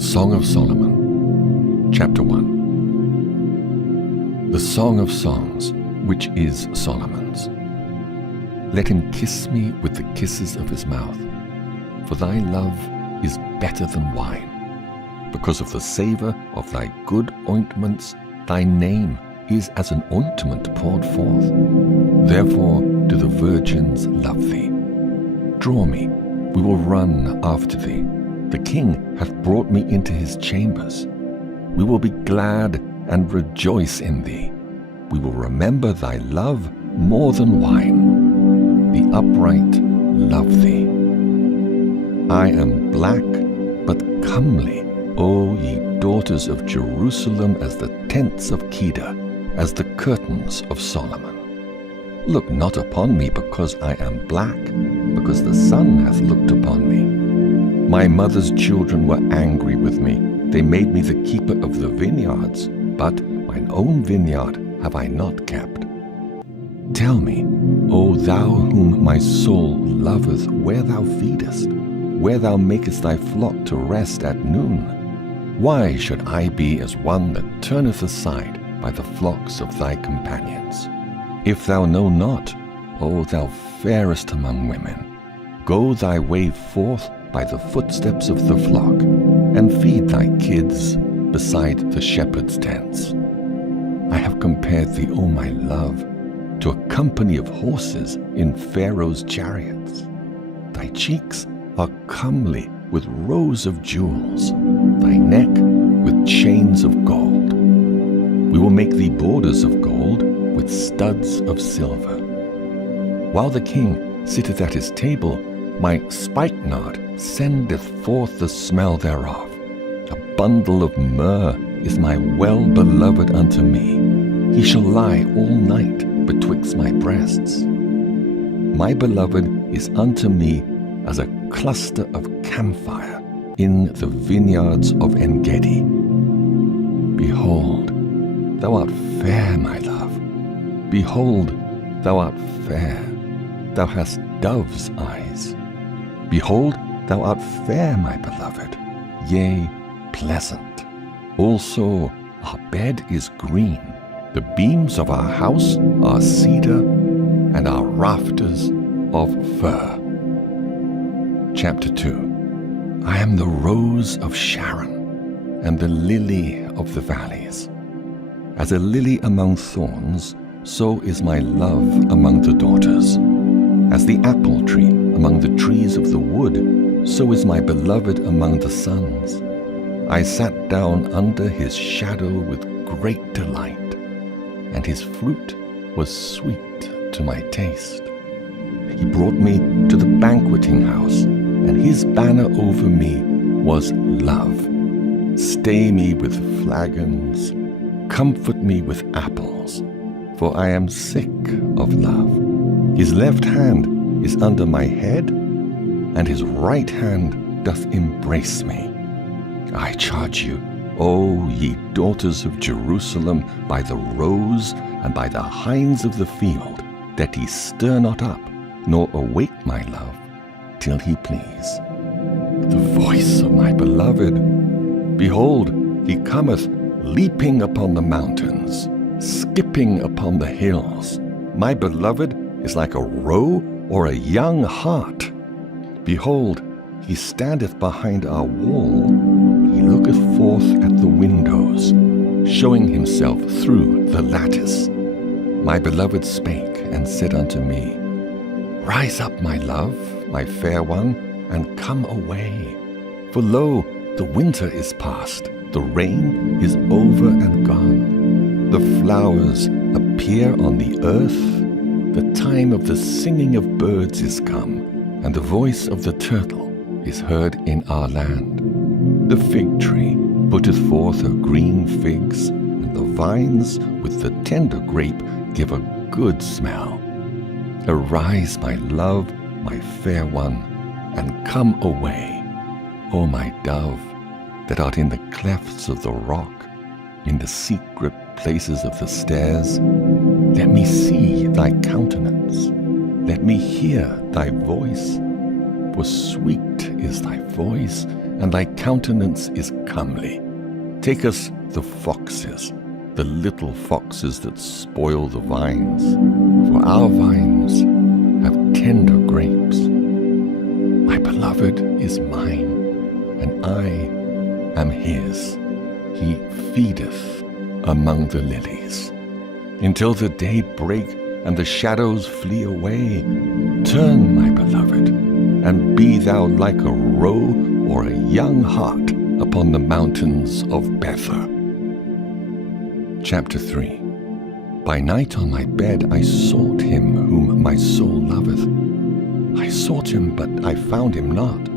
Song of Solomon, Chapter 1. The Song of Songs, which is Solomon's. Let him kiss me with the kisses of his mouth, for thy love is better than wine. Because of the savour of thy good ointments, thy name is as an ointment poured forth. Therefore do the virgins love thee. Draw me, we will run after thee. The king hath brought me into his chambers. We will be glad and rejoice in thee. We will remember thy love more than wine. The upright love thee. I am black, but comely, O ye daughters of Jerusalem, as the tents of Kedar, as the curtains of Solomon. Look not upon me because I am black, because the sun hath looked upon me. My mother's children were angry with me. They made me the keeper of the vineyards, but mine own vineyard have I not kept. Tell me, O thou whom my soul loveth, where thou feedest, where thou makest thy flock to rest at noon. Why should I be as one that turneth aside by the flocks of thy companions? If thou know not, O thou fairest among women, go thy way forth by the footsteps of the flock, and feed thy kids beside the shepherd's tents. I have compared thee, O my love, to a company of horses in Pharaoh's chariots. Thy cheeks are comely with rows of jewels, thy neck with chains of gold. We will make thee borders of gold with studs of silver. While the king sitteth at his table, my spikenard sendeth forth the smell thereof. A bundle of myrrh is my well-beloved unto me. He shall lie all night betwixt my breasts. My beloved is unto me as a cluster of camphire in the vineyards of En-gedi. Behold, thou art fair, my love. Behold, thou art fair. Thou hast dove's eyes. Behold, thou art fair, my beloved, yea, pleasant. Also, our bed is green. The beams of our house are cedar, and our rafters of fir. Chapter 2. I am the rose of Sharon, and the lily of the valleys. As a lily among thorns, so is my love among the daughters. As the apple tree among the trees of the wood, so is my beloved among the sons. I sat down under his shadow with great delight, and his fruit was sweet to my taste. He brought me to the banqueting house, and his banner over me was love. Stay me with flagons, comfort me with apples, for I am sick of love. His left hand is under my head, and his right hand doth embrace me. I charge you, O ye daughters of Jerusalem, by the roes and by the hinds of the field, that ye stir not up, nor awake my love, till he please. The voice of my beloved, behold, he cometh, leaping upon the mountains, skipping upon the hills. My beloved is like a roe or a young hart. Behold, he standeth behind our wall. He looketh forth at the windows, showing himself through the lattice. My beloved spake and said unto me, Rise up, my love, my fair one, and come away. For lo, the winter is past, the rain is over and gone. The flowers appear on the earth. The time of the singing of birds is come, and the voice of the turtle is heard in our land. The fig tree putteth forth her green figs, and the vines with the tender grape give a good smell. Arise, my love, my fair one, and come away, O my dove, that art in the clefts of the rock, in the secret places of the stairs. Let me see thy countenance. Let me hear thy voice. For sweet is thy voice, and thy countenance is comely. Take us the foxes, the little foxes that spoil the vines, for our vines have tender grapes. My beloved is mine, and I am his. He feedeth among the lilies. Until the day break and the shadows flee away, turn, my beloved, and be thou like a roe or a young hart upon the mountains of Bether. Chapter 3. By night on my bed I sought him whom my soul loveth. I sought him, but I found him not.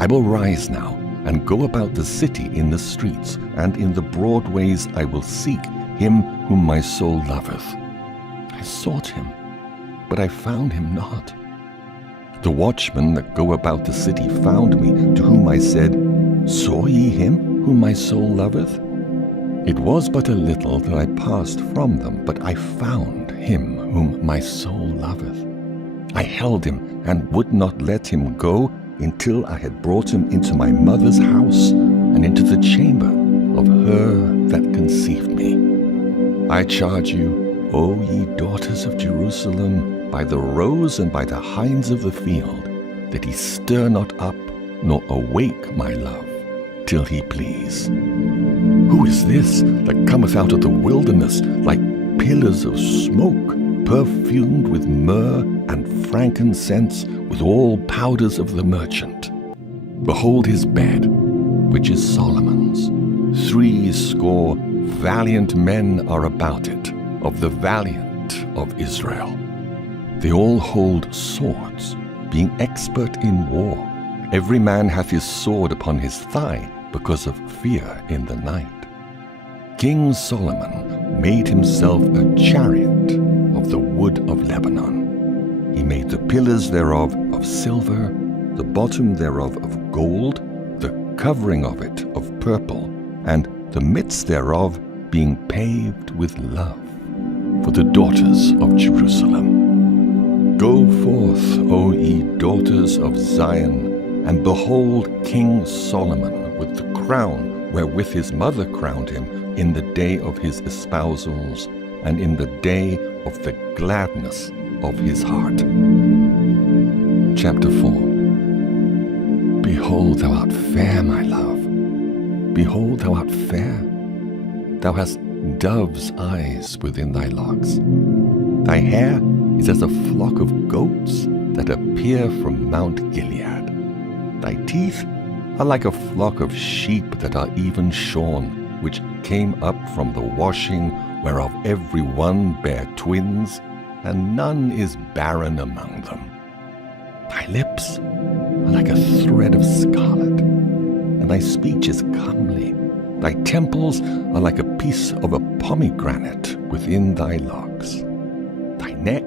I will rise now and go about the city in the streets, and in the broad ways I will seek him whom my soul loveth. I sought him, but I found him not. The watchmen that go about the city found me, to whom I said, Saw ye him whom my soul loveth? It was but a little that I passed from them, but I found him whom my soul loveth. I held him and would not let him go until I had brought him into my mother's house and into the chamber of her that conceived me. I charge you, O ye daughters of Jerusalem, by the roes and by the hinds of the field, that he stir not up nor awake my love, till he please. Who is this that cometh out of the wilderness like pillars of smoke, perfumed with myrrh and frankincense, with all powders of the merchant? Behold his bed, which is Solomon's. 60 valiant men are about it, of the valiant of Israel. They all hold swords, being expert in war. Every man hath his sword upon his thigh, because of fear in the night. King Solomon made himself a chariot of the wood of Lebanon. He made the pillars thereof of silver, the bottom thereof of gold, the covering of it of purple, and the midst thereof being paved with love, for the daughters of Jerusalem. Go forth, O ye daughters of Zion, and behold King Solomon with the crown wherewith his mother crowned him in the day of his espousals, and in the day of the gladness of his heart. Chapter 4. Behold, thou art fair, my love. Behold, thou art fair. Thou hast dove's eyes within thy locks. Thy hair is as a flock of goats that appear from Mount Gilead. Thy teeth are like a flock of sheep that are even shorn, which came up from the washing, whereof every one bare twins, and none is barren among them. Thy lips are like a thread of scarlet, and thy speech is comely. Thy temples are like a piece of a pomegranate within thy locks. Thy neck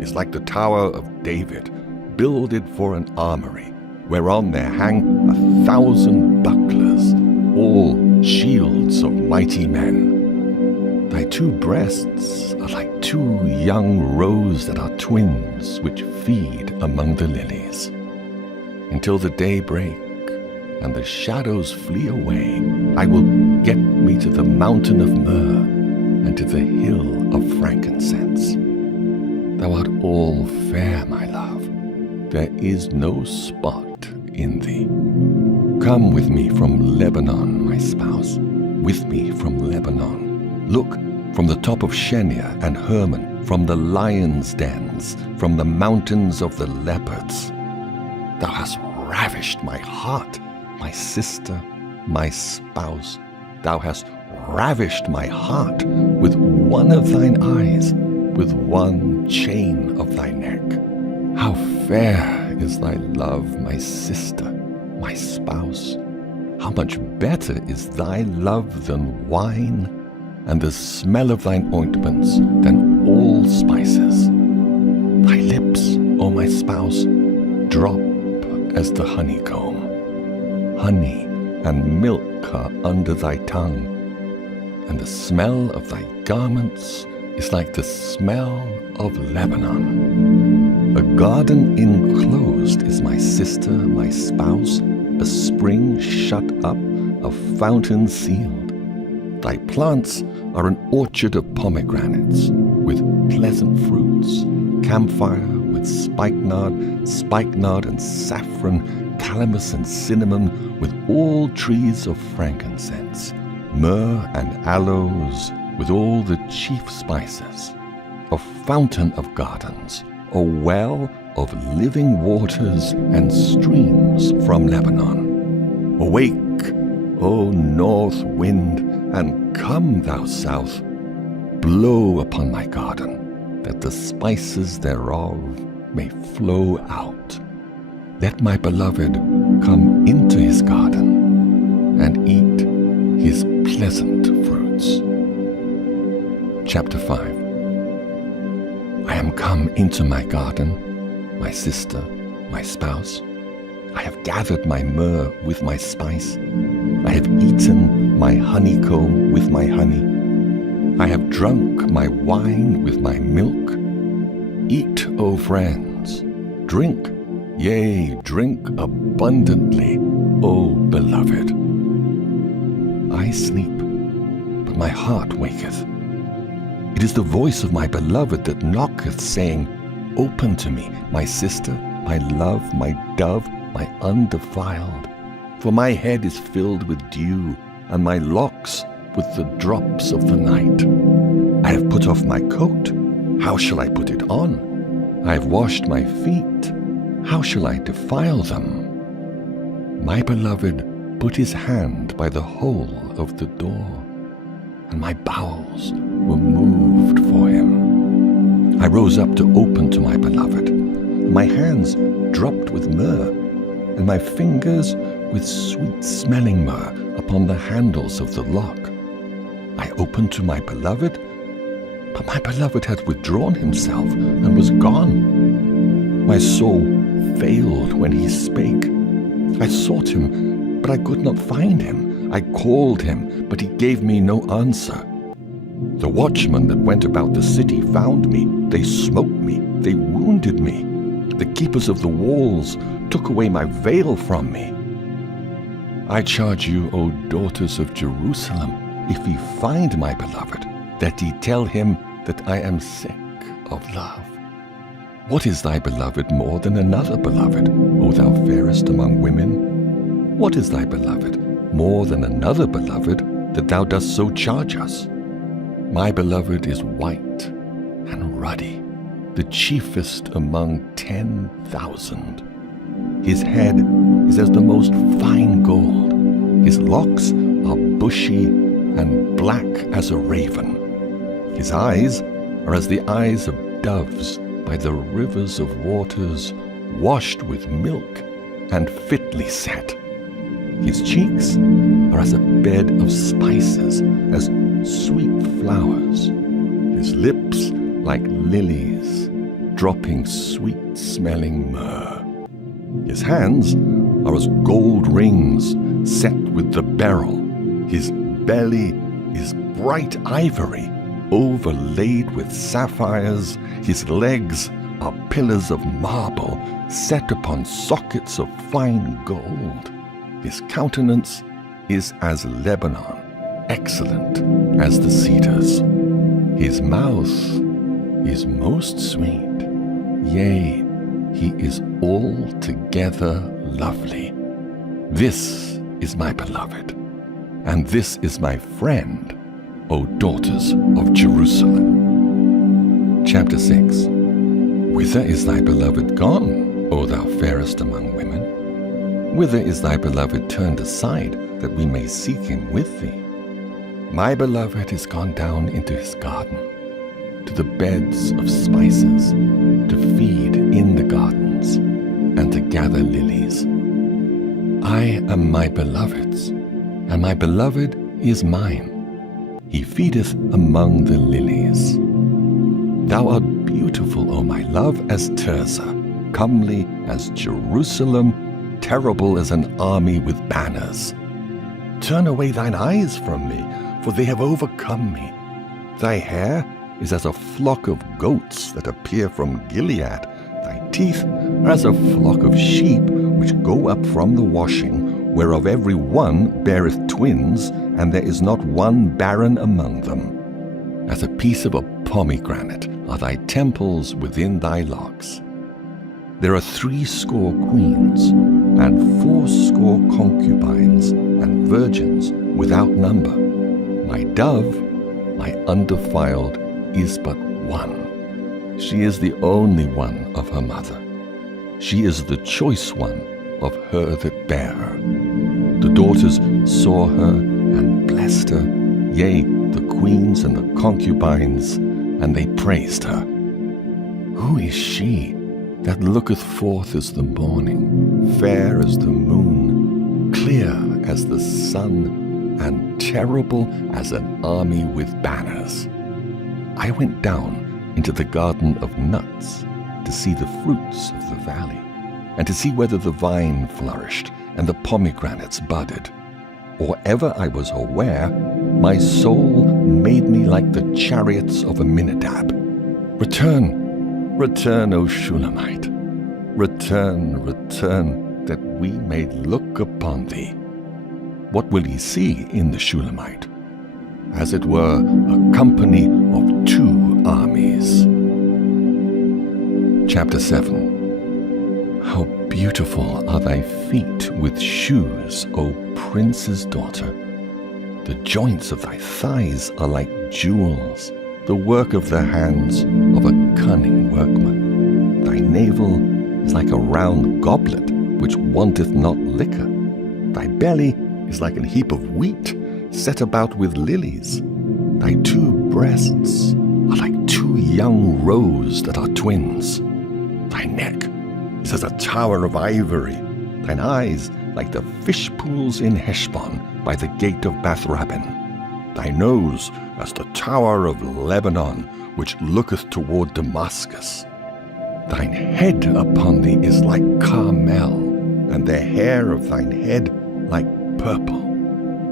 is like the tower of David, builded for an armory, whereon there hang 1,000 bucklers, all shields of mighty men. Thy 2 breasts are like 2 young roes that are twins, which feed among the lilies. Until the day break and the shadows flee away, I will get me to the mountain of myrrh and to the hill of frankincense. Thou art all fair, my love. There is no spot in thee. Come with me from Lebanon, my spouse, with me from Lebanon. Look, from the top of Shenia and Hermon, from the lions' dens, from the mountains of the leopards. Thou hast ravished my heart, my sister, my spouse. Thou hast ravished my heart with one of thine eyes, with one chain of thy neck. How fair is thy love, my sister, my spouse. How much better is thy love than wine, and the smell of thine ointments than all spices. Thy lips, O my spouse, drop as the honeycomb. Honey and milk are under thy tongue, and the smell of thy garments is like the smell of Lebanon. A garden enclosed is my sister, my spouse, a spring shut up, a fountain sealed. Thy plants are an orchard of pomegranates, with pleasant fruits, camphire with spikenard and saffron, calamus and cinnamon, with all trees of frankincense, myrrh and aloes, with all the chief spices, a fountain of gardens, a well of living waters and streams from Lebanon. Awake, O north wind, and come, thou south. Blow upon my garden, that the spices thereof may flow out. Let my beloved come into his garden and eat his pleasant fruits. Chapter 5. I am come into my garden, my sister, my spouse. I have gathered my myrrh with my spice. I have eaten my honeycomb with my honey. I have drunk my wine with my milk. Eat, O friends, drink, yea, drink abundantly, O beloved. I sleep, but my heart waketh. It is the voice of my beloved that knocketh, saying, Open to me, my sister, my love, my dove, my undefiled. For my head is filled with dew, and my locks with the drops of the night. I have put off my coat, how shall I put it on? I have washed my feet, how shall I defile them? My beloved put his hand by the hole of the door, and my bowels were moved for him. I rose up to open to my beloved. My hands dropped with myrrh, and my fingers with sweet-smelling myrrh upon the handles of the lock. I opened to my beloved, but my beloved had withdrawn himself and was gone. My soul failed when he spake. I sought him, but I could not find him. I called him, but he gave me no answer. The watchmen that went about the city found me. They smote me. They wounded me. The keepers of the walls took away my veil from me. I charge you, O daughters of Jerusalem, if ye find my beloved, that ye tell him that I am sick of love. What is thy beloved more than another beloved, O thou fairest among women? What is thy beloved more than another beloved, that thou dost so charge us? My beloved is white and ruddy, the chiefest among 10,000. His head is as the most fine gold. His locks are bushy and black as a raven. His eyes are as the eyes of doves by the rivers of waters, washed with milk and fitly set. His cheeks are as a bed of spices, as sweet flowers. His lips like lilies, dropping sweet-smelling myrrh. His hands are as gold rings set with the beryl. His belly is bright ivory, overlaid with sapphires. His legs are pillars of marble, set upon sockets of fine gold. His countenance is as Lebanon, excellent as the cedars. His mouth is most sweet, yea, he is altogether lovely. This is my beloved, and this is my friend, O daughters of Jerusalem. Chapter 6. Whither is thy beloved gone, O thou fairest among women? Whither is thy beloved turned aside, that we may seek him with thee? My beloved is gone down into his garden, to the beds of spices, to feed in the gardens, and to gather lilies. I am my beloved's, and my beloved is mine. He feedeth among the lilies. Thou art beautiful, O my love, as Tirzah, comely as Jerusalem, terrible as an army with banners. Turn away thine eyes from me, for they have overcome me. Thy hair is as a flock of goats that appear from Gilead. Thy teeth are as a flock of sheep which go up from the washing, whereof every one beareth twins, and there is not one barren among them. As a piece of a pomegranate are thy temples within thy locks. There are 80 queens, and 80 concubines, and virgins without number. My dove, my undefiled, is but one. She is the only one of her mother. She is the choice one of her that bare her. The daughters saw her and blessed her, yea, the queens and the concubines, and they praised her. Who is she that looketh forth as the morning, fair as the moon, clear as the sun, and terrible as an army with banners? I went down into the garden of nuts to see the fruits of the valley, and to see whether the vine flourished and the pomegranates budded. Or ever I was aware, my soul made me like the chariots of Aminadab. Return, return, O Shulamite. Return, return, that we may look upon thee. What will ye see in the Shulamite? As it were, a company of 2 armies. Chapter 7. How beautiful are thy feet with shoes, O prince's daughter! The joints of thy thighs are like jewels, the work of the hands of a cunning workman. Thy navel is like a round goblet which wanteth not liquor. Thy belly is like an heap of wheat set about with lilies. Thy 2 breasts are like 2 young roes that are twins. Thy neck is as a tower of ivory, thine eyes like the fish pools in Heshbon by the gate of Bath-rabbim, thy nose as the tower of Lebanon, which looketh toward Damascus. Thine head upon thee is like Carmel, and the hair of thine head like purple.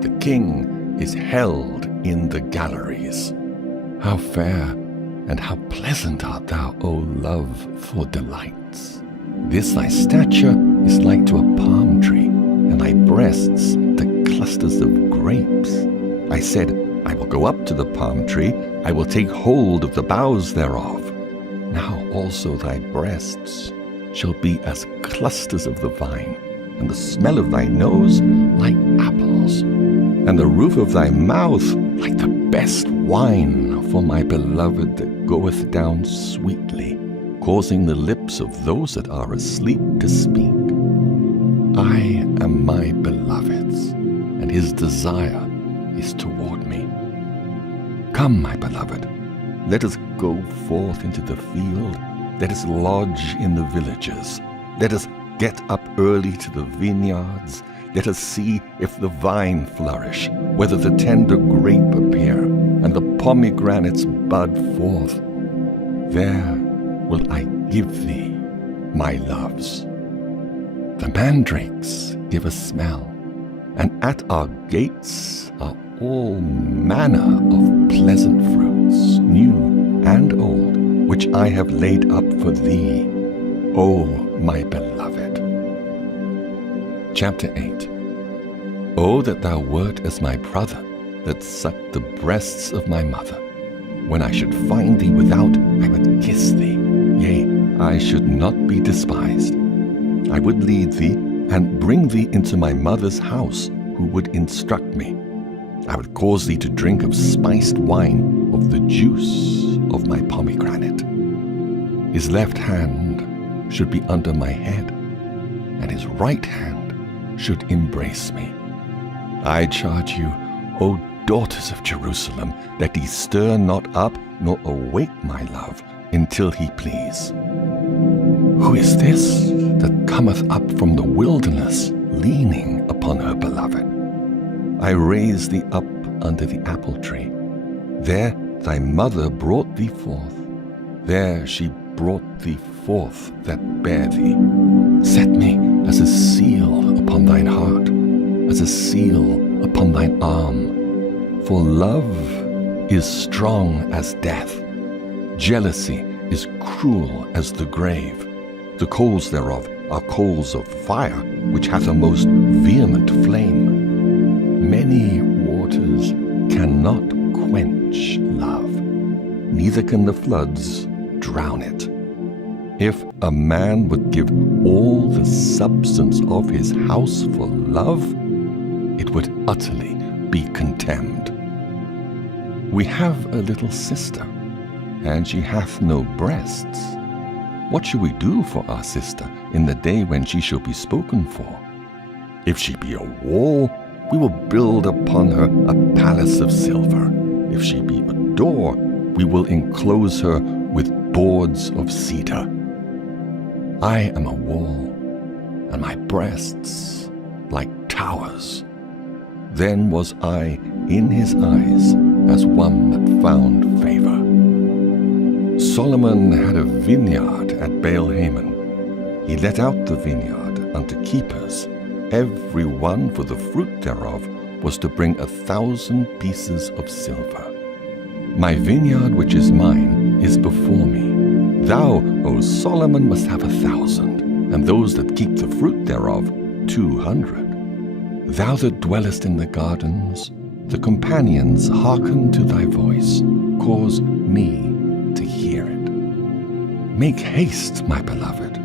The king is held in the galleries. How fair and how pleasant art thou, O love, for delights! This thy stature is like to a palm tree, and thy breasts to clusters of grapes. I said, I will go up to the palm tree, I will take hold of the boughs thereof. Now also thy breasts shall be as clusters of the vine, and the smell of thy nose like apples, and the roof of thy mouth like the best wine for my beloved that goeth down sweetly, causing the lips of those that are asleep to speak. I am my beloved's, and his desire is toward me. Come, my beloved, let us go forth into the field, let us lodge in the villages, let us get up early to the vineyards, let us see if the vine flourish, whether the tender grape appear, and the pomegranates bud forth. There will I give thee my loves. The mandrakes give a smell, and at our gates are all manner of pleasant fruits, new and old, which I have laid up for thee, O my beloved. Chapter 8. O that thou wert as my brother, that sucked the breasts of my mother. When I should find thee without, I would kiss thee. Yea, I should not be despised. I would lead thee and bring thee into my mother's house, who would instruct me. I would cause thee to drink of spiced wine, of the juice of my pomegranate. His left hand should be under my head, and his right hand should embrace me. I charge you, O daughters of Jerusalem, that ye stir not up nor awake my love until he please. Who is this that cometh up from the wilderness, leaning upon her beloved? I raise thee up under the apple tree. There thy mother brought thee forth. There she brought thee forth that bare thee. Set me as a seal upon thine heart, as a seal upon thine arm. For love is strong as death. Jealousy is cruel as the grave. The coals thereof are coals of fire, which hath a most vehement flame. Many waters cannot quench love, neither can the floods drown it. If a man would give all the substance of his house for love, it would utterly be contemned. We have a little sister, and she hath no breasts. What shall we do for our sister in the day when she shall be spoken for? If she be a wall, we will build upon her a palace of silver. If she be a door, we will enclose her with boards of cedar. I am a wall, and my breasts like towers. Then was I in his eyes as one that found favor. Solomon had a vineyard at Baal-Hamon. He let out the vineyard unto keepers. Every one for the fruit thereof was to bring 1,000 pieces of silver. My vineyard which is mine is before me. Thou, O Solomon, must have 1,000, and those that keep the fruit thereof 200. Thou that dwellest in the gardens, the companions hearken to thy voice. Cause me to hear it. Make haste, my beloved,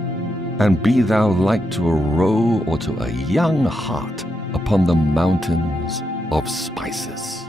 and be thou like to a roe or to a young hart upon the mountains of spices.